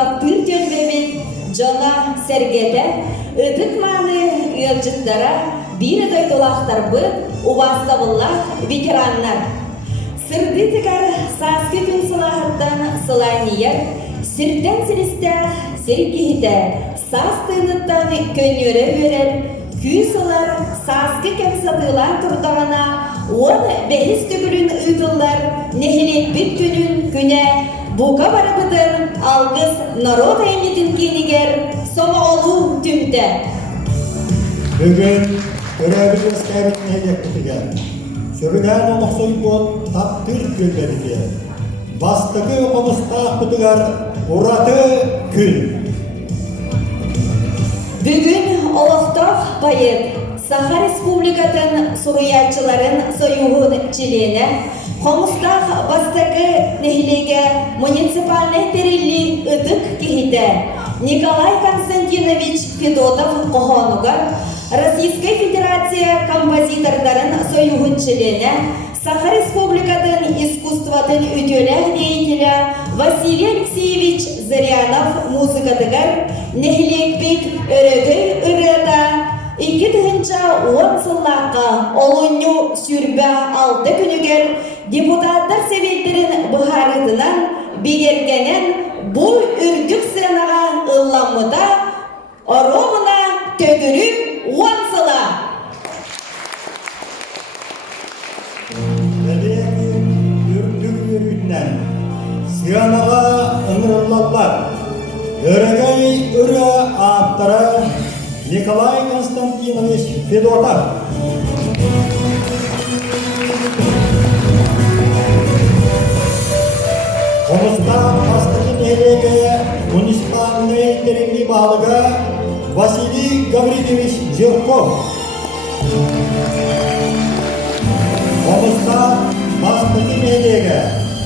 таптын төнбебит жона сергете ыдык маны ыйылжыттара бир дойтулақтар быт убастабыллах ветераннар. Сырды тыгар саскы күн сылағыттан сылайнияр, сирден сиристер сиркихите, сас тыйныттан көньөрі өрер, күйсылар саскы кемсатылар тұрдағана, он бәхіс түгілін ұйтылар, нехелек бит күнін күне, бука барыбыдын алгыз народ әйметін кенігер, сома олу түмді. Бүгін көрәбіліз кәрітіне ектігер. Сөрігән олықсой бұл таптыр көлбәдіге. Бастығы қомыстақ бұтығар ұраты күн. Бүгін олықтақ байып, Саха Республикатын сұруячыларын союғын чилені, қомыстақ бастығы нехілеге муниципальный терилли ұдық кехіді. Николай Константинович Федотов қоғануғар, Российская Федерация композитордарын союғын чилені, Саха Республикатын искусстватын үтелі деятеля Василий Алексеевич Зарянов музыкадыгар нехилекпек өрөгөй ырыда 2010 сыллаққа олоню сүрбә 6 күнігер депутаттар севеттерін бұхарыдынан бегергенен бұл үрдік сынаға ылламыда оромына төгіріп 10 сыла. Сыянаға ыңырылалар. Өрігей үрі аттары Николай Константинович Федотов. Қонысқа бастығы нелегі муниципальный тереңі балығы Василий Гаврилович Зерков. Қонысқа бастығы нелегі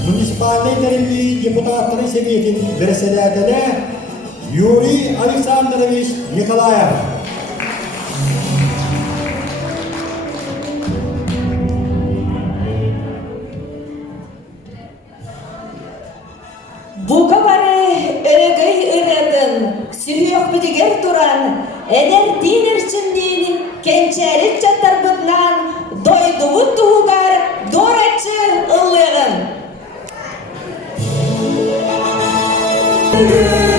муниципальный тереңі депутаттары севетин председателі Юрий Александрович Николаев. Бука бары өрөгөй ыратын, сүйөк бүтігер туран, әдер динерчінден кенчәрік жаттар бұтнан, дойдуғы туғығар дорачы ұлығын. Yeah.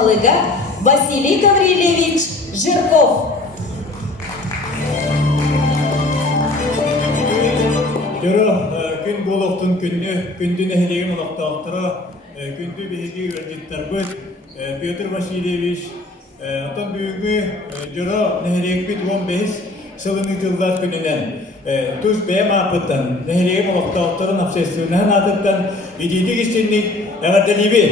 бахылыга Василий Гаврилевич Жирков. Жора күн болуқтың күндін әхелеген олақтақтыра күнді бейгі өрдеттарбыт Петр Васильевич атан бүгінгі жора нәхелек 15 сылын үтілдат күнінен түз бәйім апыттан нәхелеген олақтақтырын апсесуінен атыттан бедейдік істенlik әғардалебе.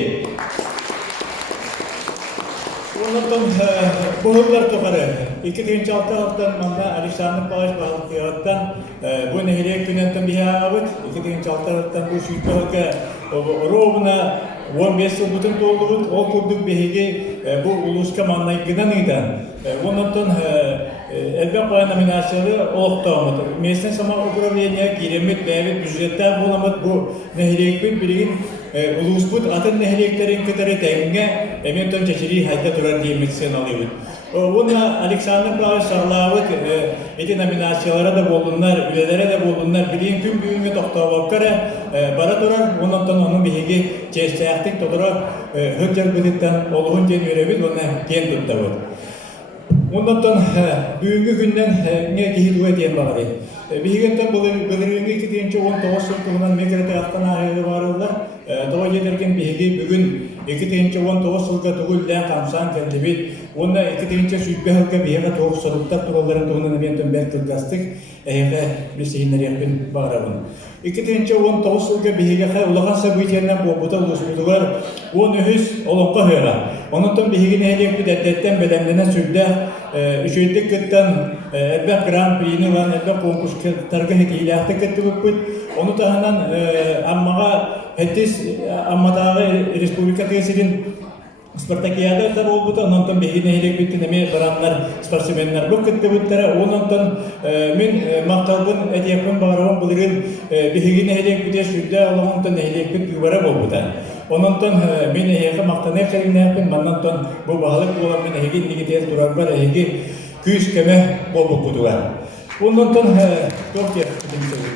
Ондан бұғылдар тұқары 2-6 haftan manda Alişanlı Bağış Bağlıqtığıqtan bu nehirek günəntən bir ağabıt 2-6 haftan bu şüytüqə Rovuna 15 yıl bütün dolduğut o kurduk behigi bu uluska manlayıqıdan idan. Ondan elbette bu nominasyonu oğuqtağımıdır. Meslen sama upravleniya giremit, bəyvit, bücretler bulamıd bu nehirek birigin Ulusput atın nehireklerin kıtarı təngə ementon çeşiri hayda durar diyemitsen alıyorduk. Bununla Alexander Bağış Sarlavut eti nominasyalara da bolunlar, ülelere de bolunlar, bilin tüm büyüğünü toktavakkara bara durar. Ondan onun bihigi çeşitlik todura hıccar bıdıktan oluğun gen yörevid, ona gen tuttavud. Ondan büyüğü günden ne gihiduğa diyen bağırı. Bihigetten bılırığını 2-19 sılkığından mekrete attan ağırı varırlar. Doğa yedirken bihigi bugün 2-19 sılka tuğuldan kamsan kendibit. Onda 2-19 sütbe hılka bihiga toğuk soruktar tuğulların tuğundan ementon berkılgastık. Eğe bir seyinler yapın bağırabın. 2-19 sılka bihiga ulağan sabıйtyerden boğbuta ulusmudular. O nühüs olunqa hıra. Onundan bihigin ehliyek bir deddetten belemlenen sütde üçüydük kıttan elbette Grand Prix'ni var, elbette konkurslarga hekiyilahta kıttı bıppıt. Onu tahanan ammağa hettis ammadağı Respublika Tesil'in Spartakiyada tar olbuta, ondan behine helek bitti neme baranlar, sportsmenler bu kıttı bıttara. Ondan min maqtalbın etiyakın bağırağın bulurun behine helek bitti sürdü, Allah'ın helek bitti yuvara bolbuta. Ondan min ehiyaka maqtanay çelimne yapın, mandan bu bağlık olan min ehigin nigitiyel durar var, ehigi küs keme bolbuk kutular. Ondan Türkiye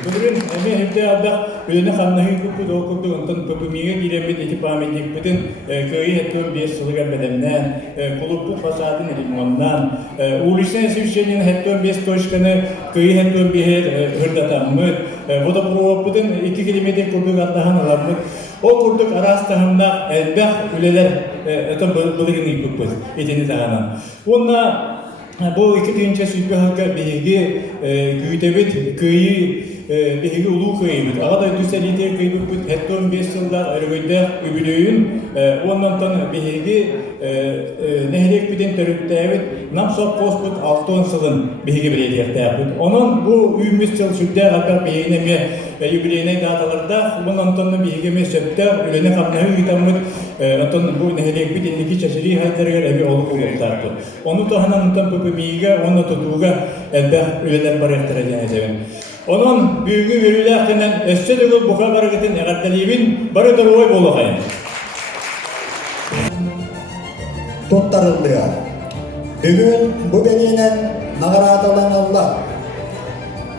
bugün emi hepte alda ülene xannahi kutu dokudu ondan köpümiye giremit ekipametlik bütün köyü hetön bir sılıga bedemden kulüplük fasadın elimondan uğrişten sivşenin hetön bir toşkanı köyü hetön bir hırdatanmıt bu da prova bütün 2 kilometre kurduk Allah'ın alamıt o kurduk aras tahımda elbette üleler hetön bılırını yıkıp etini tağanan onunla bu 2-ci sütbe halka behigi güytebit köyü behigi ulu köyümüz. Ağada düzelite köyümüz hetton 5 yılda arıgıyda übülüyün. Ondan sonra behigi nehrek biden törükteyvit namsok kosput 6-10 sılın behigi bileydiyekte yapıt. Onun bu üyümüz yıl sütbe halka behineme yübüleyine dağdalarda ondan sonra behigime söpte ülene kapnahı gitamıt. Ondan bu nehrek bidendeki çeşiri haydarıgar evi olup oluklardı. Onu tahanan köpümiğe, onu tutuğu elbette üyeler barıktıracağını edemem. Onun büyüğü veriyle hakkından össedögü buka hareketin eğerdeliğin barı duruğu boluğayın. Tuttarıldığı. Bugün bu belinen nağaradalan Allah.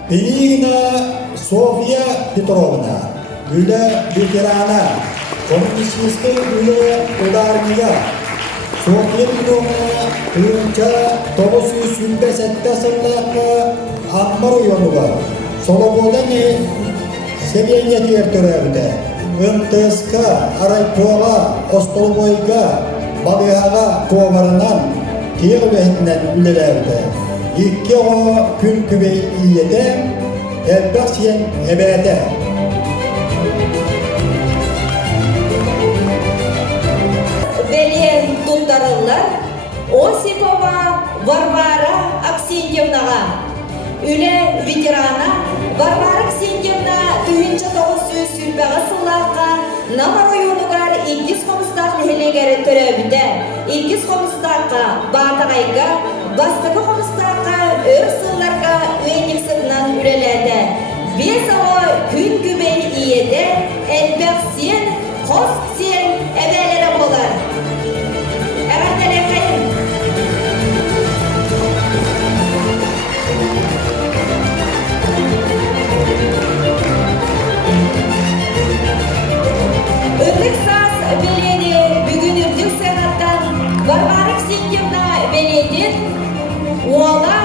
Pelina Sofia Petrovna, Üle Veterana, Komünistlisti Üle Udarmiya, Sofia Petrovna, Ülke 987 sıllıklı Ammar yolu var. Solobol'dan seviyeniyet yertörevde. Önteska, Araytoğa, Ostolboyga, Balıhağa kovarından Tiyel vehdinden ülelerde. İlki o kül kübey iyiyede, elbasiyen ebede. Veliyen tuttarıllar Osipova Varvara Aksenьевнаға, Üle veterana Varvara Aksenьевна 900 sülbəği sılaqqa Namar oyunugar İlgiz komustaq nehilegeri töröbüde, İlgiz komustaqqa Batağayga, Bastıqı komustaqqa ör sıllarga öğenik sığınan ürelerde. Biz o gün gübey iyede, elbək sen, host sen ebelere bolar. Eğerdele kayın. Ördük saz beleni bugün ürdük senattan Аксиньевна Беледин, Уала,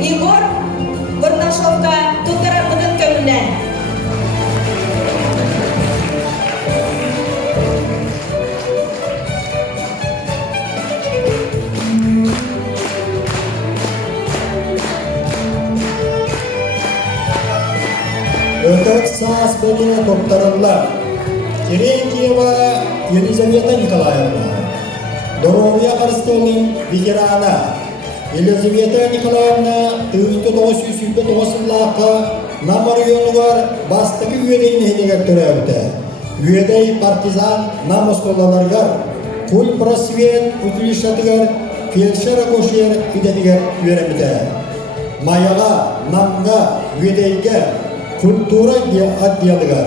Игорь Бурнашовка туттарабытын көңүнен. Өтөк саас беліне топтарылар. Терентьева Елизавета Николаевна, Доровья Харстолин ветерана. Елизавета Николаевна 1909 Намар yolular bastıkı üyedeyini hediyek törevdi. Üyedey partizan namus kollalargar, kul prasvet utilişatıgar, felşera koşuyer idetigar üyeremide. Mayaga, namga, üyedeyge, kultura adyalıgar,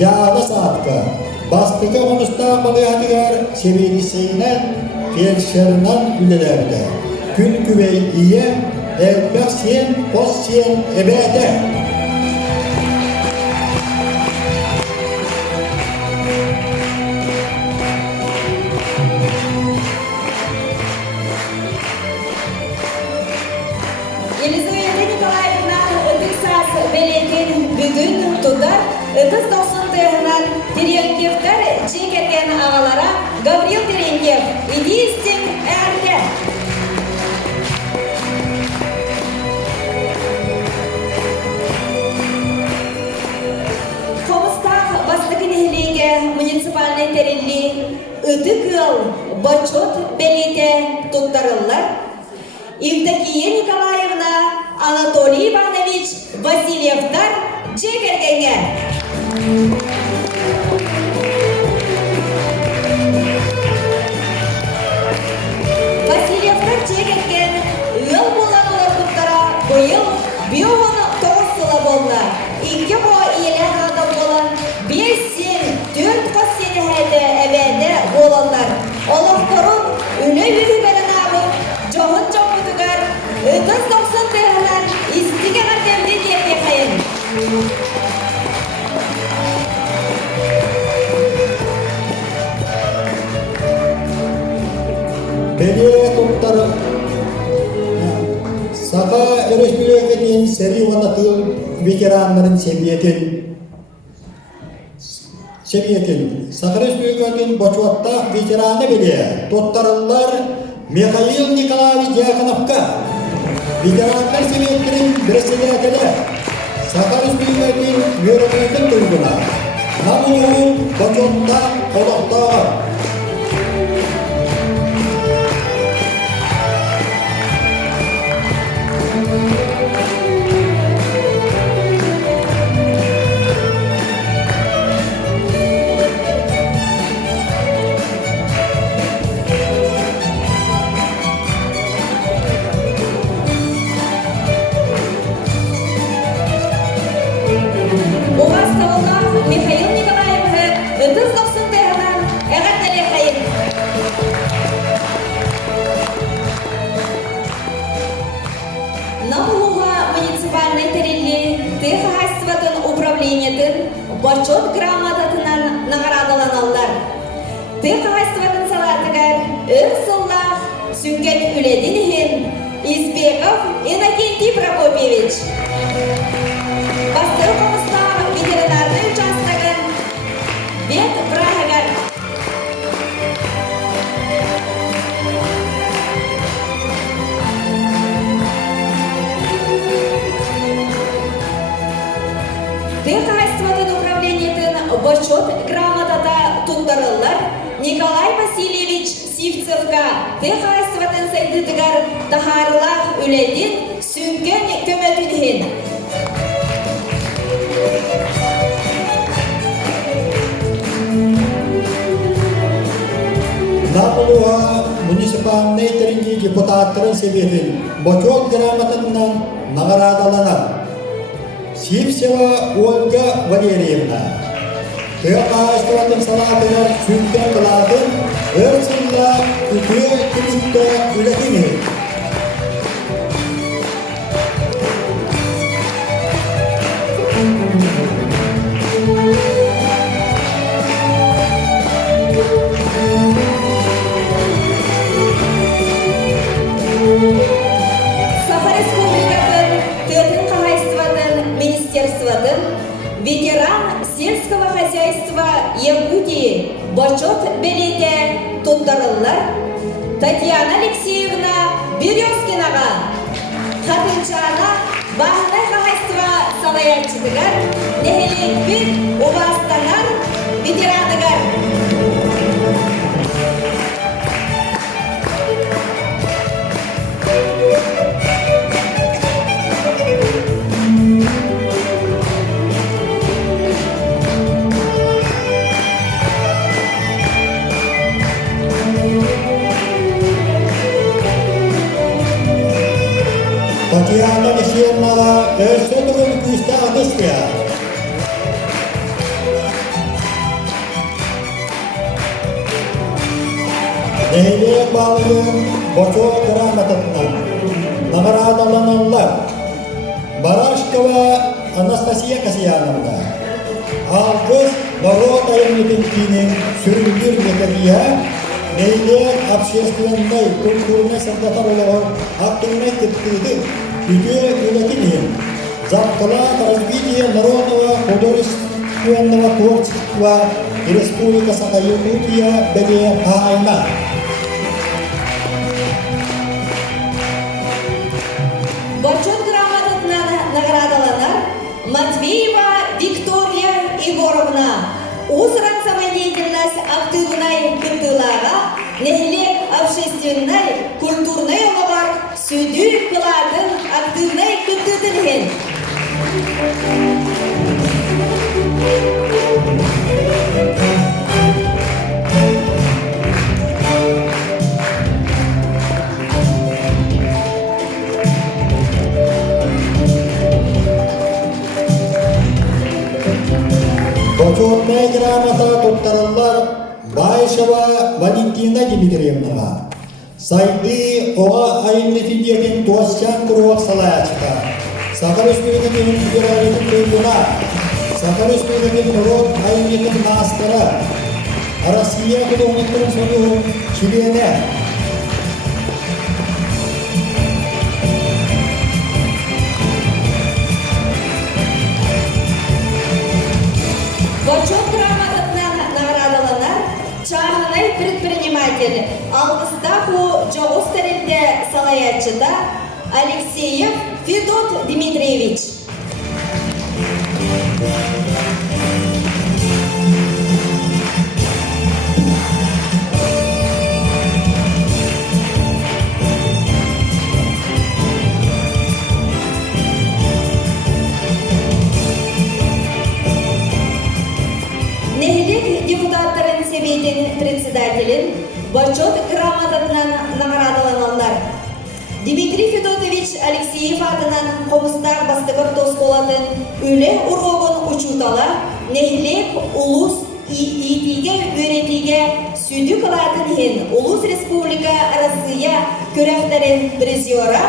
yağda saatka, bastıkı konusta balıyatıgar, sebeliseyinen, felşerinden üyelerdi. Kül küvey iye, elbek siyen, pos siyen, ebede. Елизавета Николаевна Ытыксас Белекин бүгін тұдар Ытыс доқсынтығынан Терентьевтер чекерген ағалара Гаврил Терентьев идеистік әрді. Қомыстақ бастықын елейге муниципальный теренли Ытыкыл Бачот Белете тұттарылар. Евдокия Николаевна Анатолий Иванович Васильевтар чекергенге. Васильевтар чекерген ыл болан олардықтара бұйыл биоғын 9 сылы болды. 2 бұ иелер ғада болан 5 сен 4 қос сені әді әбәді боландар. Олақтырын үлі үйі бәрін абы жоғын жоғытығар Ытыс доқсын тығынан істіге ғардемді дерге қайын. Beli toptarı Saka Erişbülöke'nin seri vanatıl veteranların seviyetin Saka Erişbülöke'nin Boçuvatta veteranı beli toptarılar Mikhail Nikolaevich Yakınovka veteranlar seviyetlerin presidentine Saka Erişbülöke'nin yönetiminin duyguna Namuluğun Boçuvatta olaktağı Михаил Николаевна Ытыс доқсын тығынан әғаттеле қайын. Намулуға муниципальный теренли тыға хастыватын управлениетін Бачот грамотатынан нағарадыланалар. Тыға хастыватын салатығар сыллақ сүнген үледінген Избеков Иннокентий Прокопьевич. Бастыры қомыста ветеринарный участогын бет Прагагар. Тыхайстватын управлениетін Бачот грамотата туттарылар Николай Васильевич Сивцевка тыхайстватын сайдыдығар тахарылақ үледін сүнген көмөтінген. Namuluğa municipalный terенgi депутаттарын себетін Бочот грамотатынан наградаланат. Сивцева Ольга Валерьевна. Тыгааштыватын салатыгар сүнкен кылатын ырсында үтө түбүттө үлетини. Саха Республикатын, Тетін Қағайстватын, Министерстватын, ветеран сельского хозяйства Якутии Бочот Белете Тутдарыллар, Татьяна Алексеевна Березкинаға, Хатынчана Бағынай Қағайства Салаятчытыгар, Нехелекпен Убастанар ветераныгар. Татьяна Алексеевна Сотовым Куста Адыская. Нехилек балығын Бочо грамотатынан наградаланалар. Барашкова Анастасия Касьяновна. Алкыз народ айымытын сүрүндүр методия нехилек общественной культурной сандатарылығы активной тектиды үтө үлетинен замкала развитие народного художественного творчества Республика Саха-Якутия Беле Айна. Бочот грамотатынан наградаланар Матвеева Виктория Егоровна. Узран самодеятельность активной культурага, нехилек общественной, культурной олар, сүдү кылатын активной культурден. Бочотная грамота туттарылар Байшева Валентина Дмитриевнаға. Сайды оға айымлетіндердің туасчан күруақ салаячыға. Сахар Республикасының федералитін көйдіна, Сахар Республикасының народ айымлетін мастера, Россия художниктарын союзының члены. Бочот грамотатынан наградаланар чағынай предприниматель Алгыстаху Джоғыстарелде салаятчыда Алексеев Федот Дмитриевич. Нехилек депутаттарын Советін председателин Бочот грамотатынан наградаланалар. Дмитрий Федотович Алексеев атынан Комустар бастығыр дос болатын үлі урогын учутала, нехилек улус итиге өретиге сүді кылатын хен Улус Республика Россия көрәхтәрін призера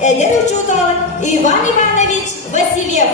әдер учутал Иван Иванович Васильев.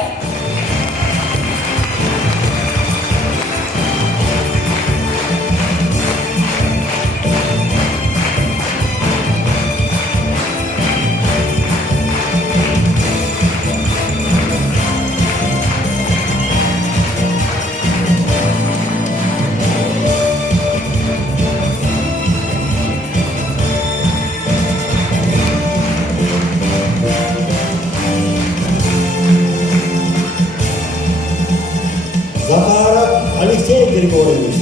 Захаров Алексей Григорьевич.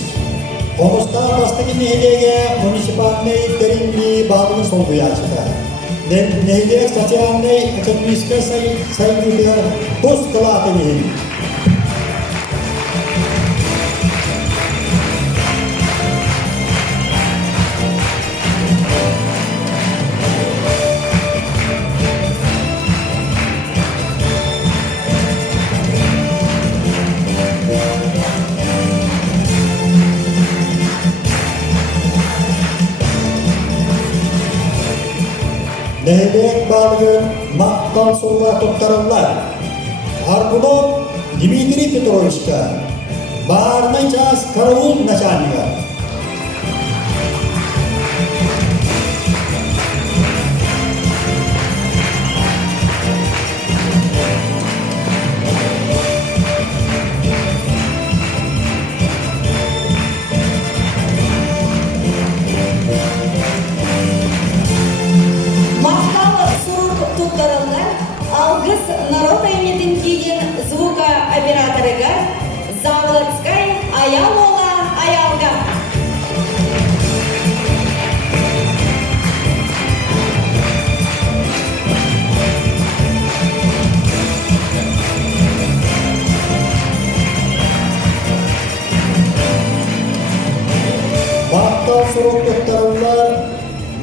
Комустар бастығы нехилеге муниципальный теринли бағын солдуячыға. Нехилек социальный экономический союздар тос кылатын ен. Нехилек бағын мақтан солға тоқтарылар. Аркунов Дмитрий Петровичка, барный час караул начальника.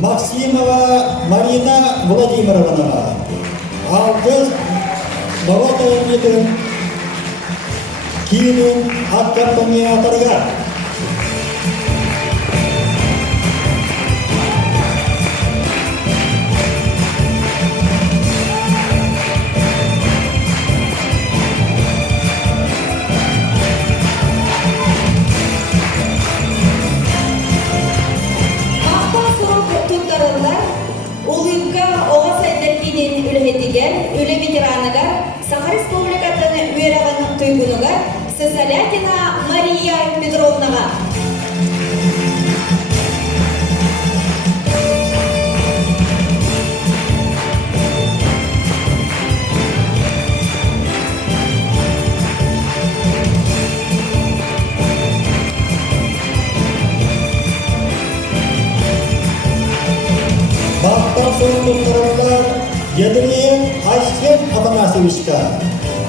Максимова Марина Владимировна. Алгыз Новота Эмнетін Киевин ат компаниятарға. Үлі ветераныгар, Саха Республикатын үйерағанын түйгінігар, Сысалякина Мария Петровнаға. Бақтар соңғылықтарылар Еділеев Айшхет Афанасовичка,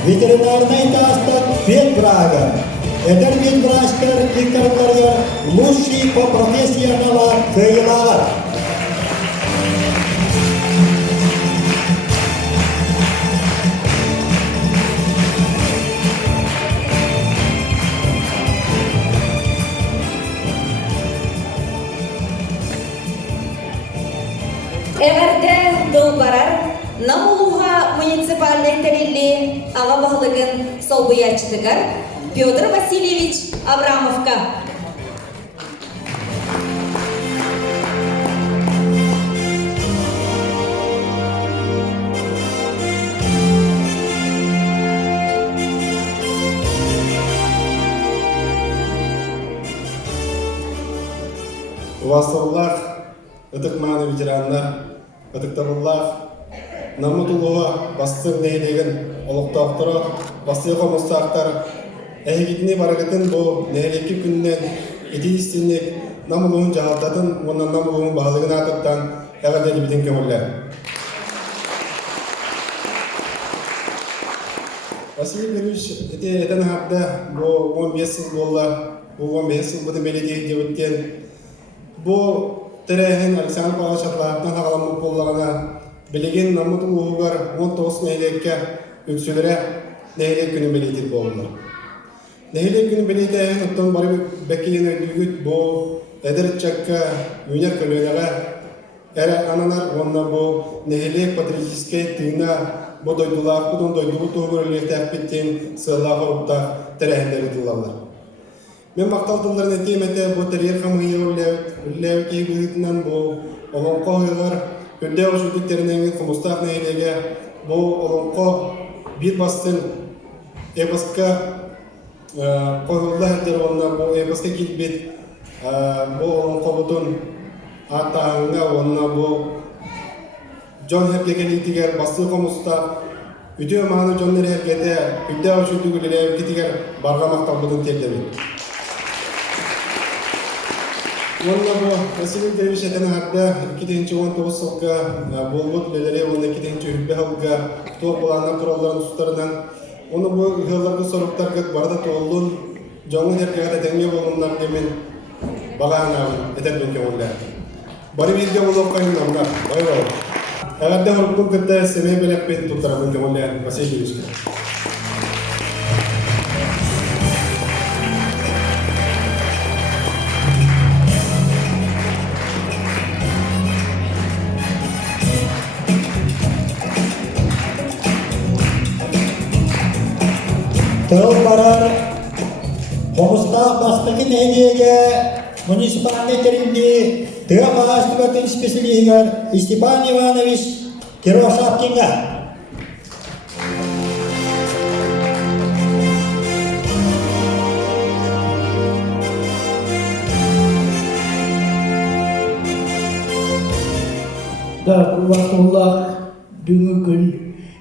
ветеринарный тастак ветврага, эдер ветврачкар дикторларга лучший по профессионала кыйлагар. Эвәрдә дол барар, Намулуға муниципальный тәрелі аға бағылығын солбуячтығар Петр Васильевич Абрамовка. Уважаемые ытыкманы ветерандар, ытыктаруллар, намутулуга бастыр нейлеген олуктактыры, бастыга мустактар, эхигитни барагатын бу нейлеки күннен этистинник намулугун жаалтатын, онан намулугун баалыгын атыптан эгадели битин көмүллер. Василий Петрович этен хабда бу 15 жыл болла, бу 15 жыл бутын беледи дебиттен бу Терехин Александр Павлович Атлаевтан ағаламын қоллағына білеген намыты ұғығар 19 нәйлекке өксілері нәйлек күні белейтер болдылар. Нәйлек күні белейтер ұттан бары бәкейін өйдігіт бұл әдір чакка өнер көлінеға әрі ананар онна бұл нәйлек патриотическай тыйна бұл дойдулақ, бұдан дойдуғы тұғырылықты әппеттен сығылағы ұттақ терехіндері тұлалар. Мен мақталтыларын әтемәті бұл тәрер қамығы үлләу кей бұғытынан бұл олонқо ғылар үлдәу жүдіктерінен қымыстақ нәйлеге бұл олонқо бір бастын эпосқа қойылды әдер онына бұл эпосқа келбет бұл олонқо бұтын аттағыңға онына бұл жон әргегелейтігер басты қымыстақ үдеу мағаны жонлар әргеде үлдәу жүдігілері кетігер барға мақтал бұтын телдемет. Онна бу Василий Петрович этен хатта 2019 жылга болбут белери онна 2020 жылга тоо булана туралларын тустарынан оны бу гылларга соруктар кет барда тоолун жоңу деркеге теңге болгондар демен багаанабын этен дүнкөңүлдер. Бары бирге болуп кайыннамдар. Бай. Агадда хоркун кытта семей белек пен туттарабын көңүлдер Василий Петрович. Тыл барар, Хомустақ бастығы нәйдеге муниципальный терінде тыға ағастығатын специалигер Степан Иванович Кировшапкинға. Да, Кубасуллах бүгінгі күн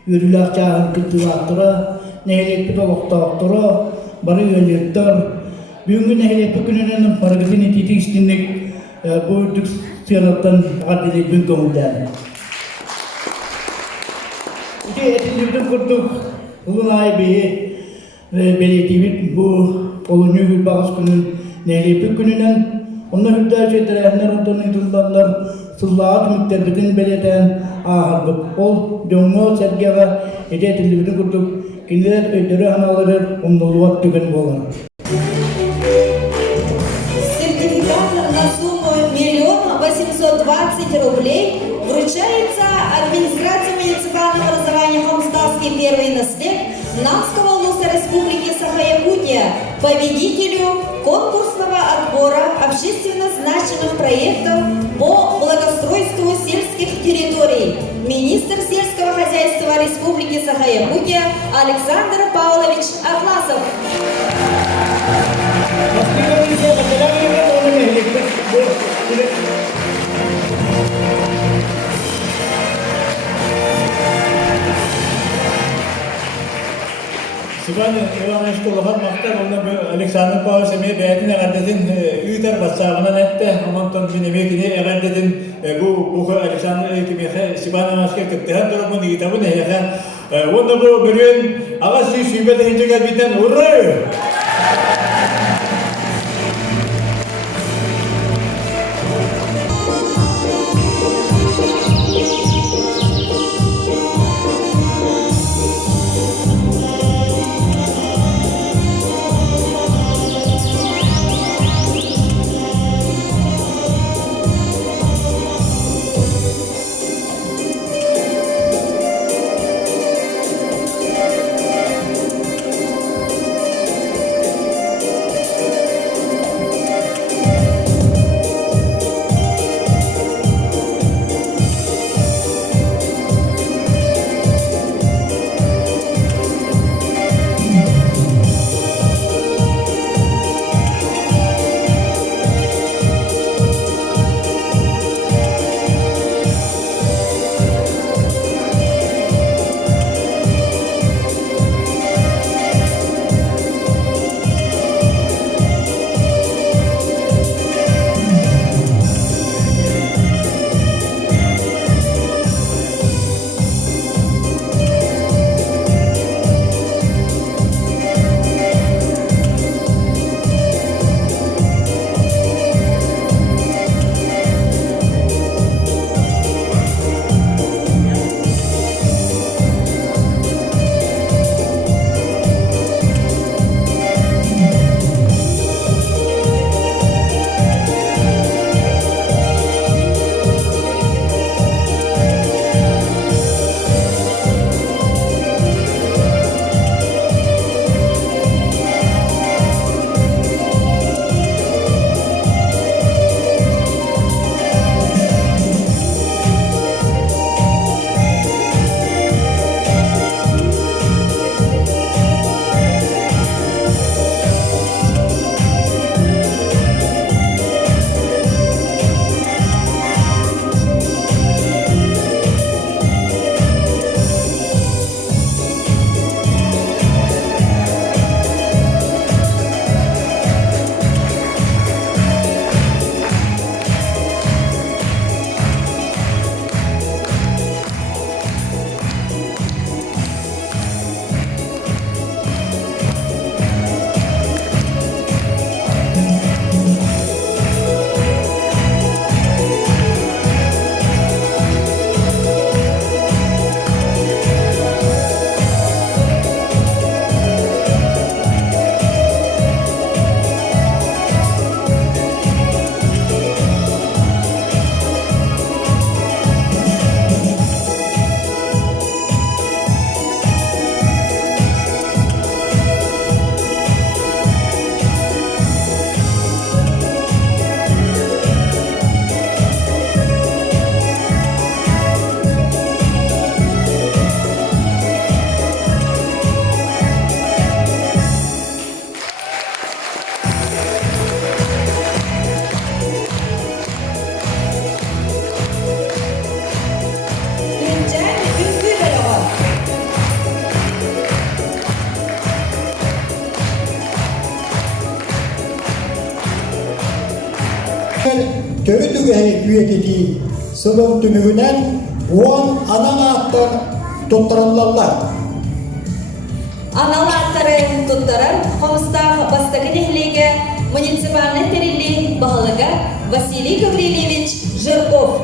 үрілік жағын күттілақтыры, нәйлекпі толықтақтыры, бары өліктір. Бүгінгі нәйлекпі күнінен маргазин ететі істінлік бөлдік сыйлықтан ғадделет бүгін көңілден. Үте әтіндердің күрдік ұлын ай бейі белетебет бұл олын өгіл бағыз күнін нәйлекпі күнінен Onu hüdda şeylerine rondonu yudullarlar, sıllaat mükterbitin belirten ağırlık. Ol, dönme sergeye edetildiğini kurduk. Kindiler ödürü hanaları onluğu tüken bolar. Сертификат на сумму 1 820 000 рублей вручается администрации муниципального образования Хомстовский первый наслед Намского улуса Республики Саха-Якутия, победителю конкурсного отбора общественно значимых проектов по благоустройству сельских территорий, министр сельского хозяйства Республики Саха-Якутия Александр Павлович Атласов. Сибан Иванович Кулахан мақтар, оны Александр Павлович әме бәйтін әғардетін үйдер бассағынан әтті, амантон жинеме кіне әғардетін бұғы Александр Кемеха Сибан Ивановичке күттіған тұрымын егітабын әйеға. Онда бұл бүрген аға сүйбет әйінчіға бейтен ұры! Töytüge üyetiti sılım tümüğünen on ananahtar tutturallarlar. Аналаттары туттарар, Хомстав бастагы нехлеге муниципальный терили Бахалага Василий Гаврилевич Жирков.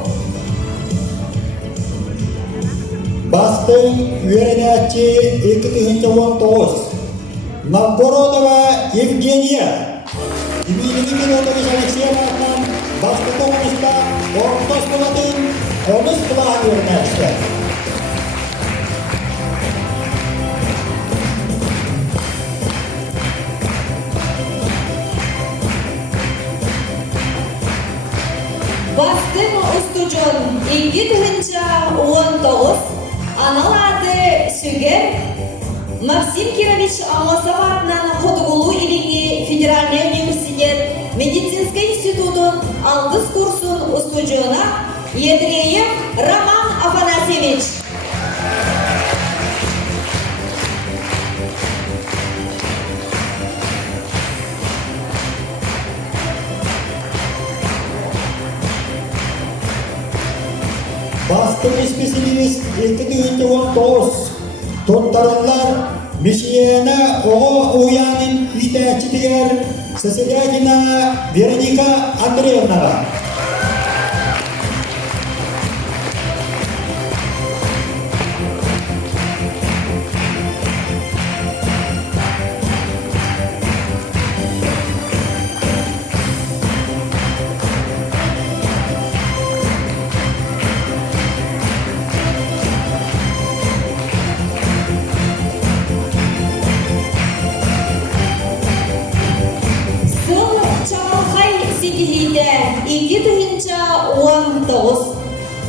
Басты Веренячи 2019 Новгородова Евгения. Дмитрий Федотович Алексеев Атман басты коммуниста Орктос Булатын Онус Кылаан Веренячи. Бастың устужон 2019 аналарды сүгер Максим Кирович Амосов атынан Ходугулу илинги Федеральный университет медицинский институтун алдыс курсун устужона Едреев Роман Афанасьевич. Басты специалист 2019 Тоттарылар Мишиена Ого Уянин Итачитигер Соседягина Вероника Андреевна.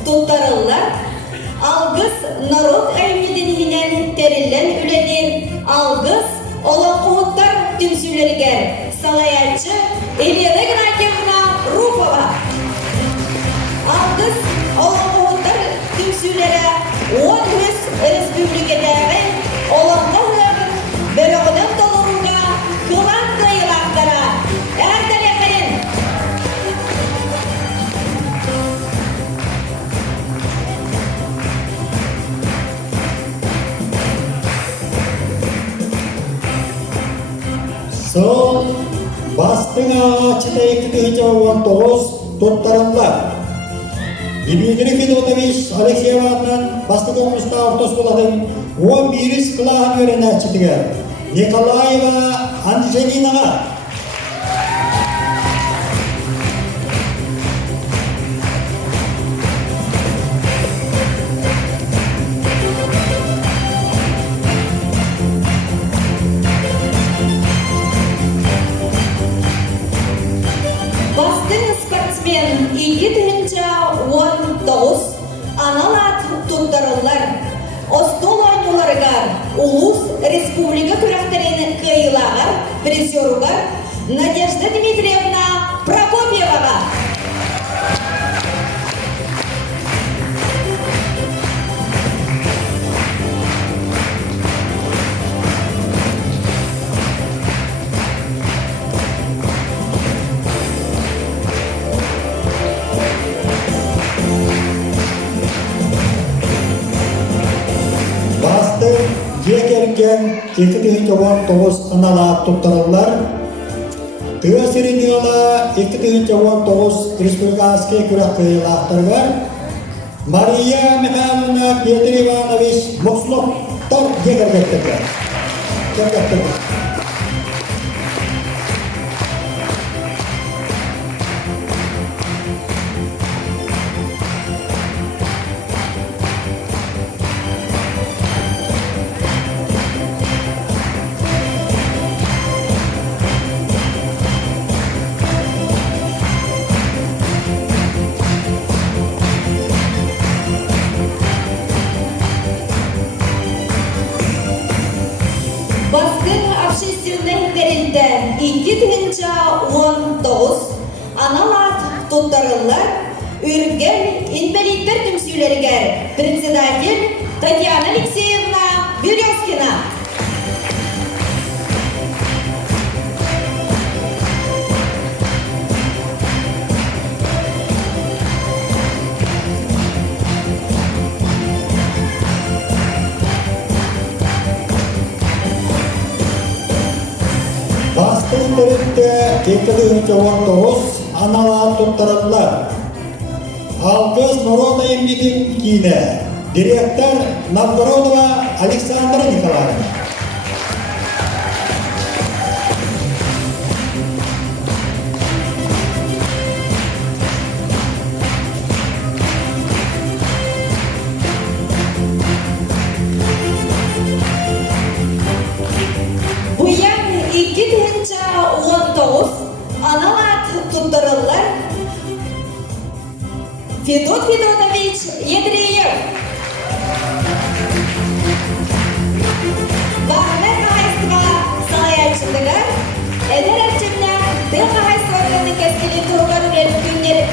Туттарылар алгыс народ әймеденінен терілен үленер алгыс олақуыттар түмсүлергер салаячы Елена Геннадьевна Руфова. Алгыс олақуыттар түмсүлері 10 республикадегі олақуыттарын бөлігінен толыруға кылан дайылақтара әрдәрекерін. Сол бастың ағачыда 2019 Тоттарылар Дмитрий Федотович Алексеев атынан басты коммуниста Орктос Булатын 11 Кылаан Веренячитигер Николаева Анжелинаға. Спортсмен 2019 аналат туттарылар Остол ойнуларыгар Улус Республика күрәхтерін кыйылағар призеругар Надежда Дмитриевна Прокопьеваға. Жекерген 2019 аналар туттарылар Тыасырыныла 2019 республиканский күрәккыйлақтарғар Мария Михайловна Петр Иванович Моксловтар жекергеттігі. Общественнерінде 2019 аналар туттарылар үргел инвалидтер түмсүйлергер председатель Татьяна Алексеевна Березкина. Türk'te 2019 analar tuttarırlar. Alkız Noroda Emgidin ikine, direktör Novgorodova Alexandra Nikolaevna. Bu yan 2019 analar tutturullar. Fedot Fedotovich Yedreyev. Bahane kahayısıva salayatçılığı, eller açımda dıl kahayısıvalarının keskili tuğların ölü günleri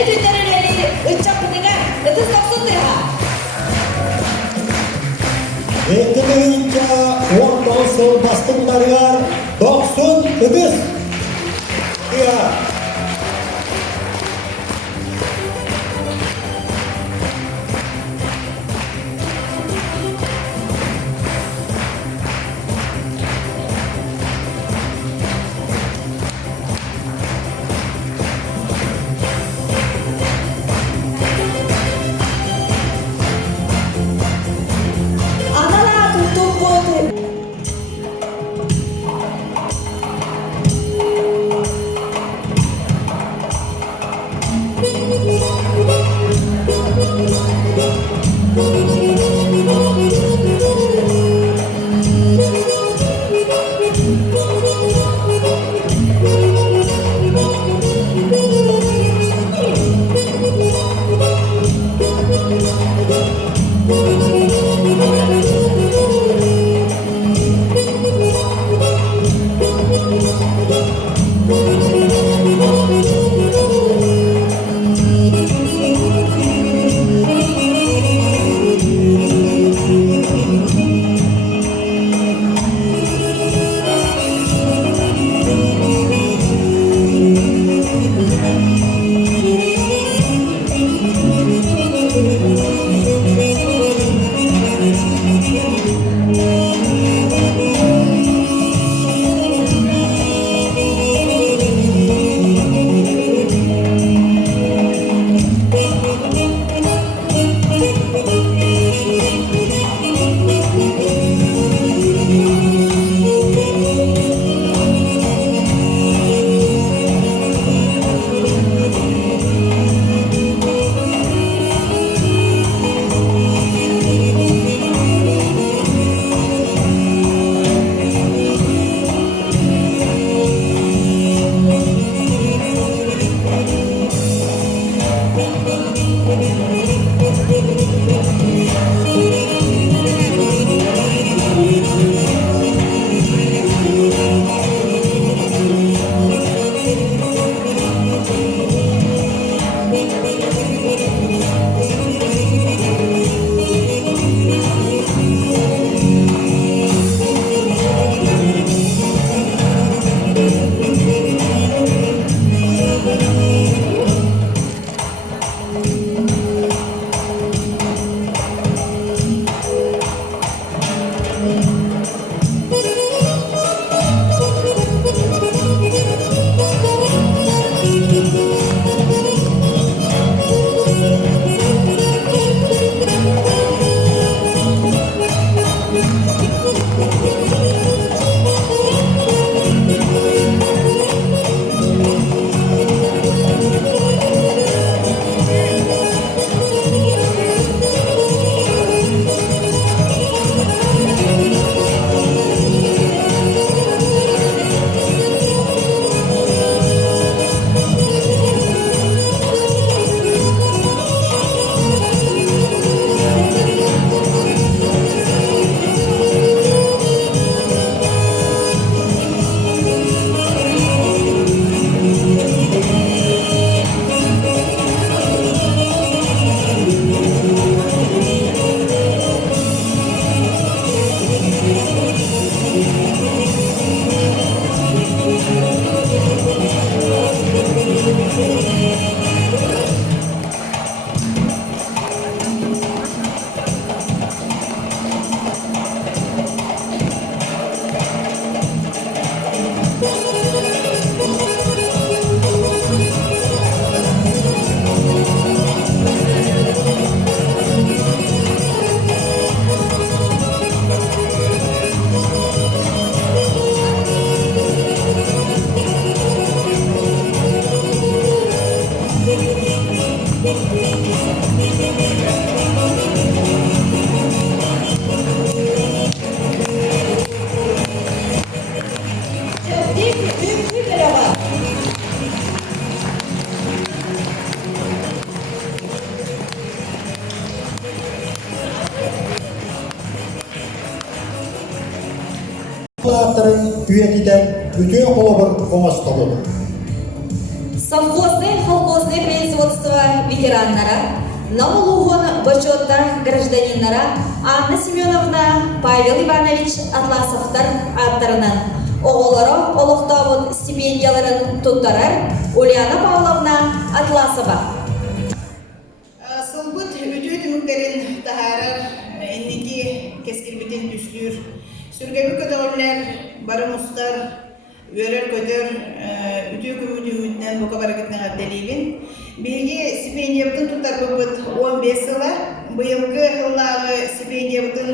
ölü ıççapınıga ıtı soksun dırha. 2019 yıl bastımlarıgar 90 Kıbrıs. Ya. Analar tutup boğdu. Kulakların üyetiden bütün kolabır oңостолу. Совхозное колхозное производство ветераннара, Намулугон Бачотта гражданиннара Анна Семеновна, Павел Иванович Атласовтар аттарынан оголоро олохтобут стипендияларын туттарар Ульяна Павловна Атласова. Сылбыт үтүү түмүктерин тахарар энники кескилбитин түстүр сүргөбү көтөгөнлер барым устар өрөр көтөр үтүү күмүтүнөн бука баракетин абделибин биги стипендиябытын туттарбыт 15 жыла быйылкы жыллагы стипендиябытын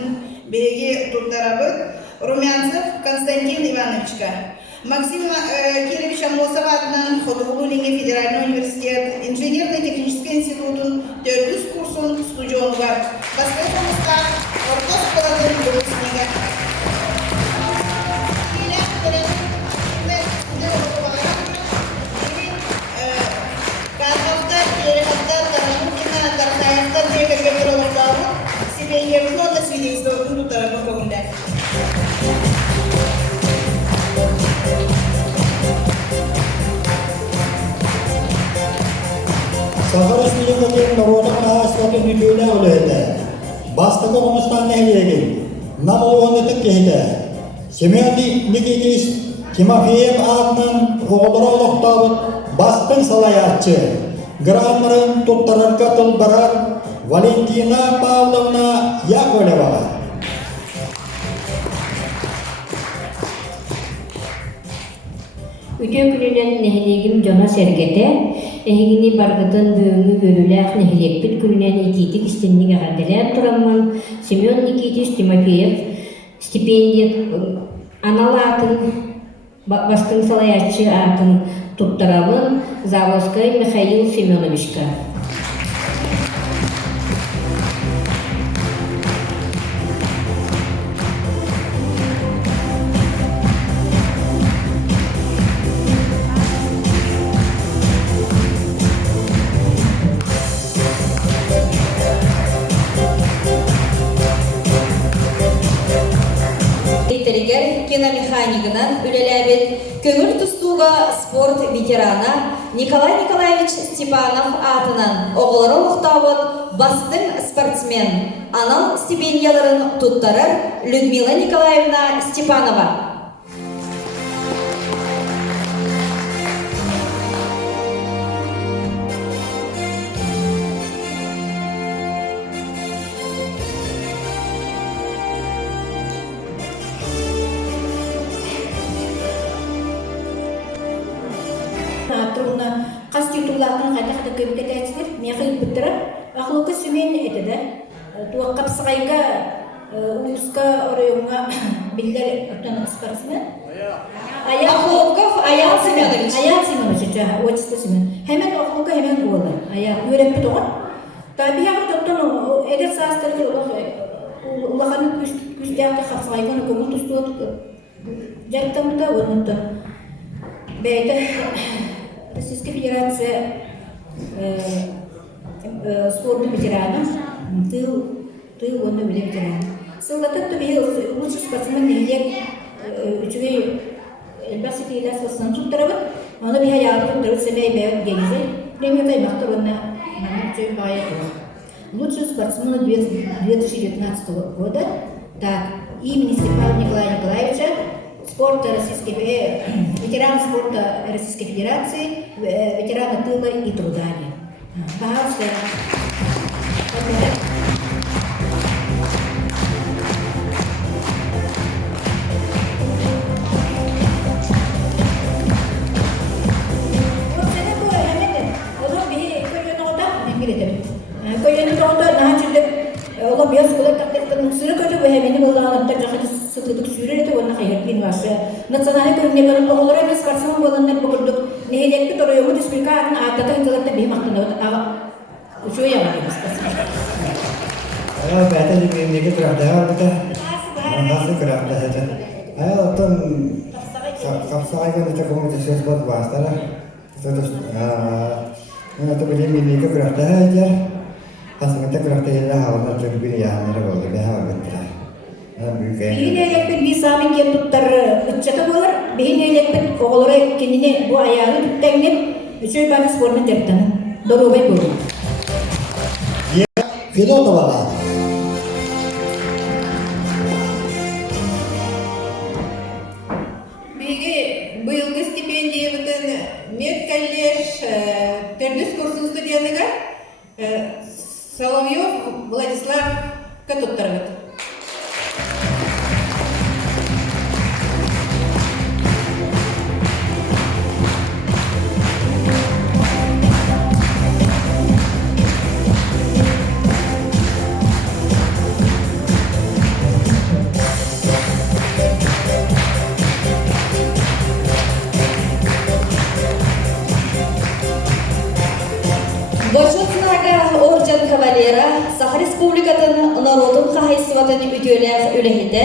биги туттарабыт Румянцев Константин Ивановичка, Максим Кириллович Амосов атынан Хотугулинге федеральный университет, инженерно-технический институтун 400 курсын студиону бар. Баскетболста орта школаларын бөлүсүнө. Сахара Силикотин народық қағаспатын үтілі үледі. Бастығы Омыстан нәлеген, намылуғын үтік кейді. Семен Никитич Тимофеев атынан оғылыра олықтабыт бастың салаятчы. Гранмарын тұттарырға тұлбарар Валентина Павловна Яковлева. Үтө күнүнен нехилегим жона сергете, эхигини баргытын бөөңү бөлүлээх нехилекпит күнүнен ититик истинниге гаделен турамман Семен Никитич Тимофеев стипендият аналатын бастың салаячы атын туттарабын Заводской Михаил Семеновичка. Киномеханикынан үлеләбет көңіл тұстуға спорт ветерана Николай Николаевич Степанов атынан оғылары ұқтауыт бастың спортсмен анал стипендияларын туттарыр Людмила Николаевна Степанова. Трудно қас титулларын қайта-қайта көбікет әтсілер, меқиып біттірі, ақылықы сүмен етеді. Туа қапсығайға ұлысқа орайыңа білдер өттен ұсқарысымен. Ақылықов Аян Семенович. Аян Семенович, отчество Семен. Hemen ақылықы hemen олы. Үйреп біт оған. Табияғы топтан әдет састыры ұлағаны күздәқті қапсығайғаны көңіл тұсты өтіп. Жаттамыда орнықты. Бәйді Российская Федерация спорта ветеранов, тыл он ветеран. Сыллатып түбе лучший спортсмен нелек үчүгей элбасы кейлес осынан туттарабыт. Оны бия ярдым дырып семей бәйт генезе. Премия таймақтыр онна мамын бая туа. Лучший спортсмен 2019 года. Так, имени Степана Николая Николаевича, ветеран спорта Российской Федерации, ветерана тыла и труда. Пожалуйста. Ола бияс кулак тактыртын сыры көтө бэхэмени боллаанатта жахаты сытыдык сүйрер эте онна хайыртын васы. Национальный көрүнмелерин оголор эмес спортсмен боланнар букурдук нехелекти тороюму республиканын аттата ынтыларда беймактанабыт ага учуй яган спортсмен. Бәтәлі бейімдегі тұрақтағы бұта ондағы күрақта әді. Оттан қапсағайған үті комитет сөз болды бастары. Оты білем бейімдегі күрақтағы әді. Қасыңында күрақта елі хавына түрбін яғанары болды, бе хава біттірі. Биһин эйлекпит би сами кем туттар ыччата болар. Биһин эйлекпит оголора кинини бу аяны туттагнет үчөй баны спормен тептана. Доробай болу. Федотова. Биги быйылгы стипендиябытын мед коллеж тердис курсын студентыга Соловьев Владислав Катуттарбыт. Почетнага орден кавалера Саха Республикатын народын қағайсыватын үтелер үләхеті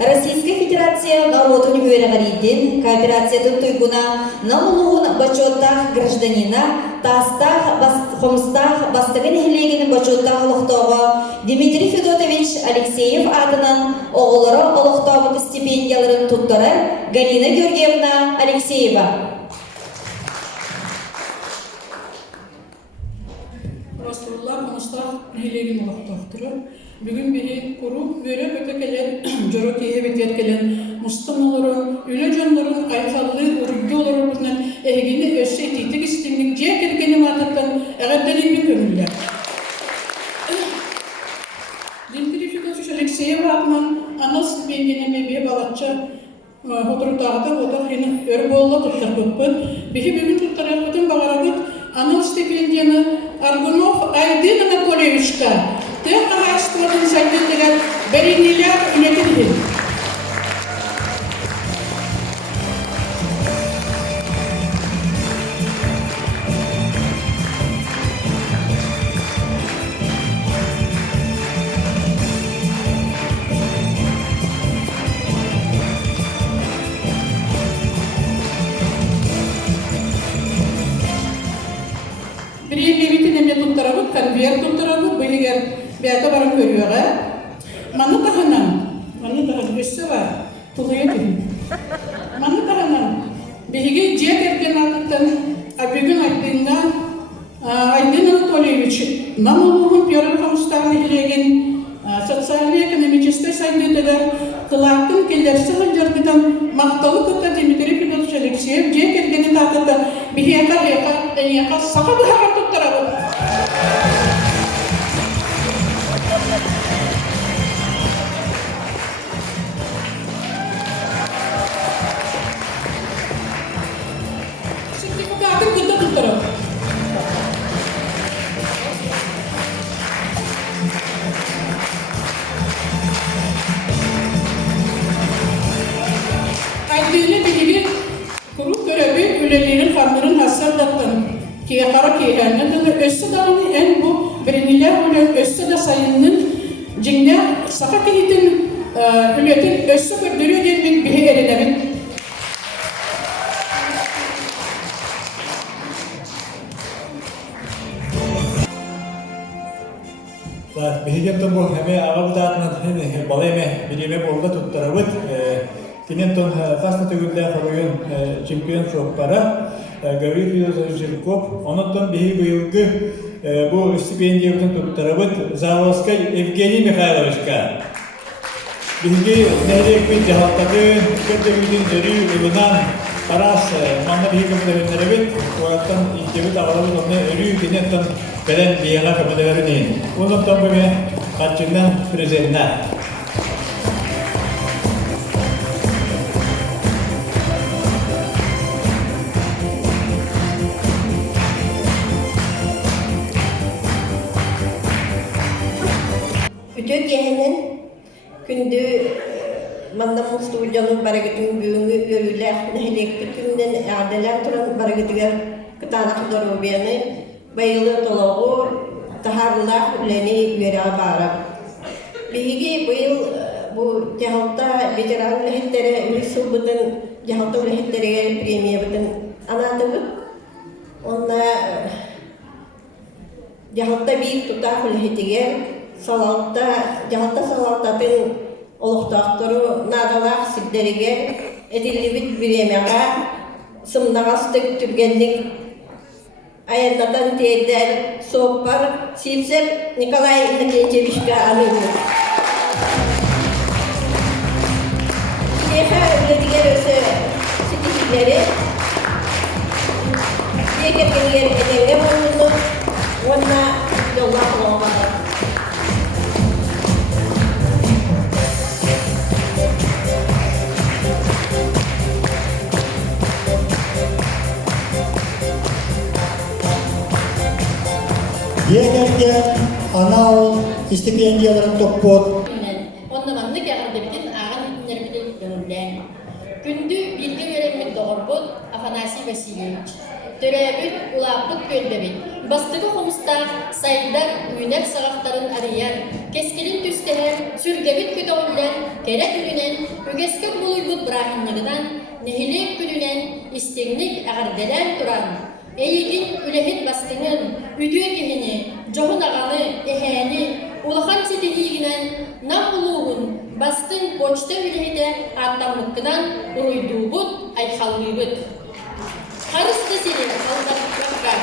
Российская Федерация народын үйеріғаридин кооперациятын тұйгуна намылуғын почеттах гражданина тастах хомстах бастығын хелегінің почеттах олықтауға Дмитрий Федотович Алексеев атынан оғылары олықтауыт стипендияларын тұттыры Галина Георгиевна Алексеева. Расулуллах Мустаф хилеген олақтақтыры. Бүгін бері құру бөрі көтекелер, жұры кейе беткелен мұстамаларын, үлі жонларын айқалды ұрыды олары бұрынан әйгені өсі тетік істемнің же кергені мататтан әғаддәліңмен көңілдер. Дмитрий Федотович Алексеев атынан анас бенгенеме бе балатча отыртағыда отақ ені өр болла тұттар көппін. Бегі бүгін тұттар әқпетін бағарағыт анал стипендияны Аргунов Айдын Анатольевичка тек ағаштылығын сәйдеттігер бәрінелер үнетілді. Конверт тұттырабы бөлігер бәті барын көріуға. Маны тағынан өссі бар, тұлығы едің. Маны тағынан бәйге жек ерген атыттан Абегін Айдын Анатольевич намылуғын Пьеров Хамстағын елеген социально-экономический сайдетелер қылақтың келерсі ғылжардыдан мақталы күтті Дмитрий Федотович Алексеев жек ергені тағыда бейеқа сақа бұхаға тұттырабы. Aydın'ı bilgi kurup görevi ülelerin hamurun hasarlattın. Ki kara keyhanlıdır. Össü dağının en bu biriniler olan össü da sayının cinne saka kehitin ületin össü gördürüyor demek bir erinemin. Bihigen ton bu heme ağabeyden baleme bilime bolda tuttarabıt. Kinen ton fasta tügülle oyun çempiyon şoklara Gavir Filozofjirkov. Onun ton bihi buyurgu bu stipendiyetin tuttarabıt Zavolskay Evgeniy Mikhailovичка. Bihi nereye bir cihattadı gördüğümüzün dörü yılından Paras manna bihi kapılarınlarabıt. Orattan intibit ağabeyden onu örüyü kinen ton Kalian biarlah kepada ini. Untuk tampilnya kacinan presentna. Bütün yeğenin kündü mandam stüdyonun barakatın büyüğü görüler nehirlik bütünden erdeler turan barakatıgar kıtanak dorobiyani bayılı tolağı taharlar üleni göre bağırıp. Bilgi bu yıl bu cihalta veteran lehitleri üyüsü bütün cihalta lehitleri premiye bütün anlatımı. Onda cihalta bir tutak lehitleri salalta cihalta salaltatın олуқтақтыру надалақ сиддерige этиллибит биремеға сымнағастык түргенник аяннатан тейдер сооппар Сипсеп Николай Иннокентьевичка анығы. Еха өлетігер өсі сетişikleri Екергенген әденге болуыны онна жолға қылуға. Егерде анау стипендияларын топпот. Оннаманны кәғардебетін ағын нербілі дөрілден. Күнді білгі веремін доғырбыт Афанасий Васильевич. Төрәбіт ұлапыт көлдебет. Бастығы қомыстақ сайдар үйнер сағақтарын арияр. Кескелін түстәлер, сүргебіт көтоғылдар, керек үлінен, үгескек болуйбыт брахынлығынан, нехилек күлінен, истегнік ағарделер тұран. Эйгин үлехет бастыңын, үдüе кехini, жоғын ағаны, эхәни, улахан сетелигінен, нам улуғын, бастың почта үлехеті аттамлыққынан ұруйдуғыт, айхалуйбыт. Қарысты селен қалдаққа.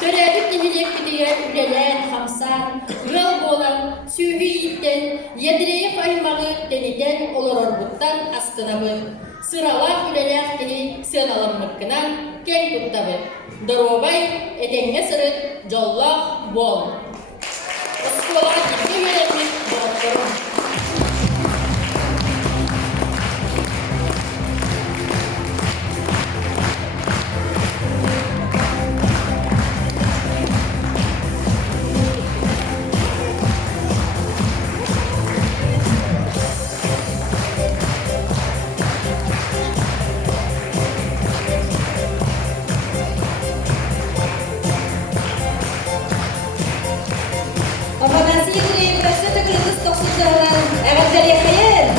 Төрәбіт нехилек күтігер үлелән, хамсан, ұял болан, сүйі еттен, едірейі файмағы тенеден олорорбуттан астынабыт. Сыралақ үлеләқ кені сыналымлыққынан кен тұттабы. Доробай әтенге сырыт жоллақ бол. Осколаға келге вереміз доқтырым. Афанасий Андреевич, это Кыргыз тоқсыздығынан әғәттер яқайын.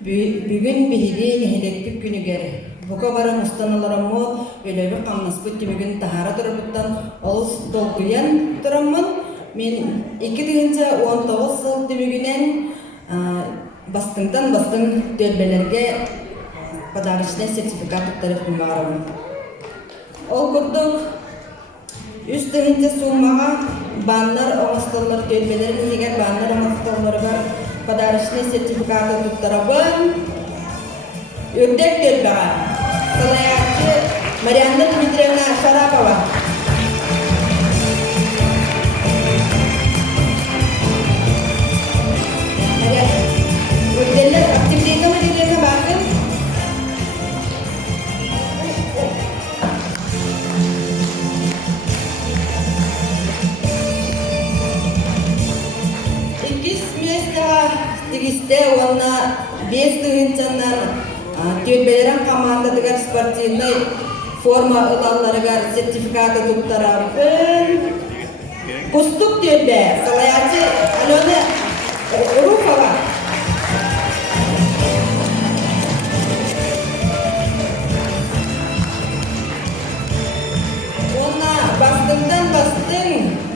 Бүгін биһиги нехилектик күнүгер. Бука баран устаналараммо өлөбү камнаспыт тимигин тахара турбуттан олус долгуян тураммын. Мен 2019 жыл тимигинен бастыңдан төлбелерге подарочный сертификат туттарып барамын. Ол курдук үстігінде суммаға баннар оңыстоллар төлбелерін егер баннар оңыстолларға подарочный сертификаты туттарабын. Үрдек төлбеға салаятчы Марианна Дмитриевна Шарапова. Үрделер активдегі мүдделеріне бақын. Тегисте онна 5 тыгынчаннан төлбелерен командадыгар спортивный форма ылалларыгар сертификаты туттарабын. Кустук төлбе салаячы Алена Руфова. Онна бастыңдан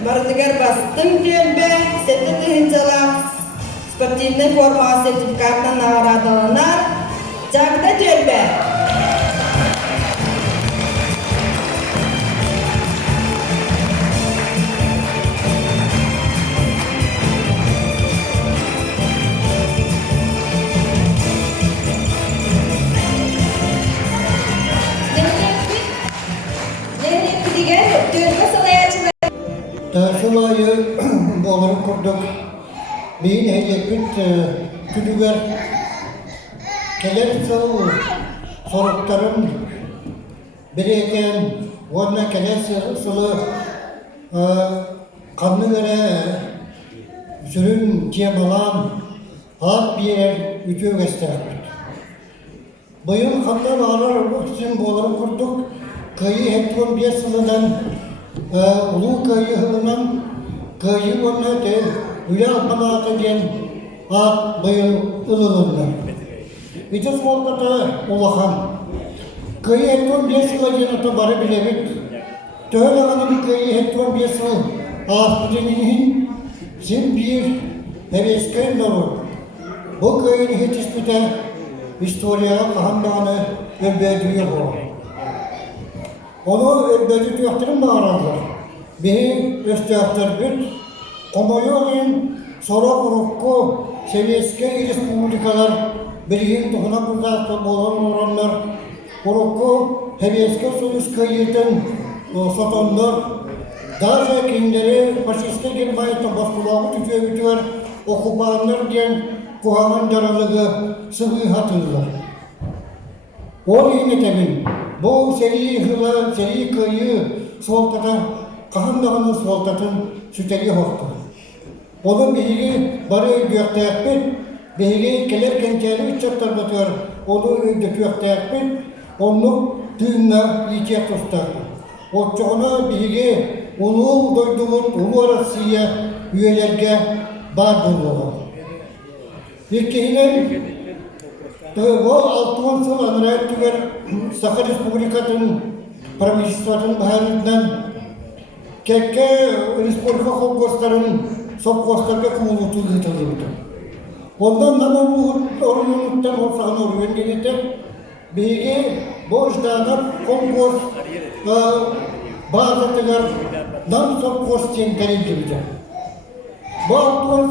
бардыгар бастың төлбе 7 тыгынчалар спортивный форма сертификатынан наградаланар. Жагда төлбе. Нехилек деген төлбе салаячы. Ташылайы болырын құрдық. Мен әйекпіт күдігер келер сыл сорықтарын бір екен, онына келер сылы қанны көрі сүрін темалан ат берер үтеу кәстіріппіт. Бұйын қанна бағалар үшін болырын құрдық. Кайы 5 сылынан ұлу кайы ғылынан кайы онына Üle alpanaatı diyen at bayıl ılılırlar. Ütüs olmada olahan. Kıyı etton 5 yıla genata barı bilevit. Töğül ağanın kıyı etton 5 yıl ağaçlıdenihin sen bir hevesken dolu. Bu kıyın hiç ispüte historiaya kahandağını ölbedüye olur. Onu ölbedü tüyahtırın bağırarlar. Behi östüyahtır büt. Komoyoğun sonra Urukku, Sovetski Respublikalar bilgin tuğuna kuzatı bolan oranlar Urukku, Sovetski Soyuz kayıtın satanlar daha kendileri faşiste Germanya'da baskılağı tütüyor okupanlar diyen kuhaman yaralığı sıvı hatırlar. O yönetemin bu seri hıla, seri kayı soltatan, kahandağının soltatın süteli hortu. Onun bilgi barı gökteğipin, bilgi keler kenkeri içerler batıyor, onu gökteğipin, onu düğünle iyice tutar. O çoğuna bilgi ulu doyduğun ulu arasıya üyelerge bar bulduğu. İlkihinin bu 6 yıl Amerika tüver Sakha Respublikası'nın Pramishvat'ın baharından Kekke Respublika Konkurslarının Sopkoslarga kumulutu gıtılırdı. Ondan da bu oryanlıktan olsağın oryan gelirdi. Bilgi borçlarına konkurs bazı tıgar dan Sopkos çenteri gibidir. Bu altın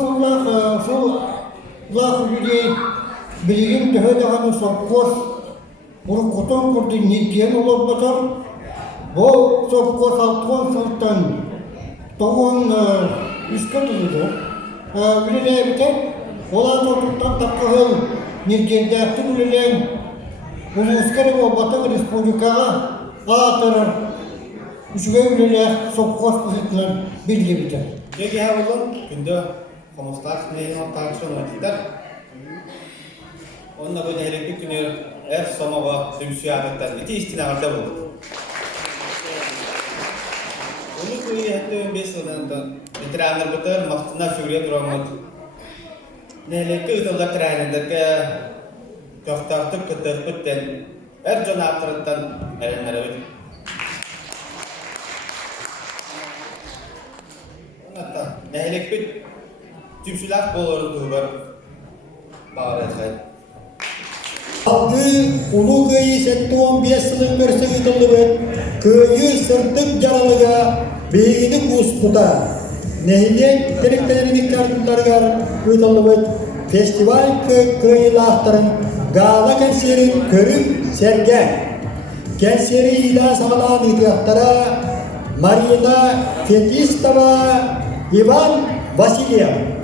sulah yüreği bilgin tühedağının Sopkos Urukutun kurdu nidiyen olup batar. Bu Sopkos altın sultan Toğun üskü tuzudur. Üleleye biten, olan oturttan takkahıl nirgende ettin üleleyen Uluskari ve Batı Respublika'a ağıtırır. Üçüge üleleye Sopkos kızıtlar bilgi biter. Peki havulun günde konuslar neyin tartışan vakitler. Onunla böyle elektrik günü er somava sümsüyadetten iti istinavada buldu. Onu kuyu hatta 5 yıldan bitirenler biter, maktına şuraya duramad. Ne elektrik ıtılda trenlerinde Köftartık kıtırpıtten her can artırıttan erenlere ödüm. Hatta nehlek bir tümsülak bolordu var. Bağır esaydı. Aldı ulu köyü 15 yılın görsegi tıllıbıt, köyü sırtık yaralıga beğeni kusputa. Nehilen direktelerini kartlargar uytıllıbıt, festival köyü lahtarın gala kenserin körüm sergen. Kenseri ila sağlanan ihtiyattara Marina Fetistova, Ivan Vasilyev.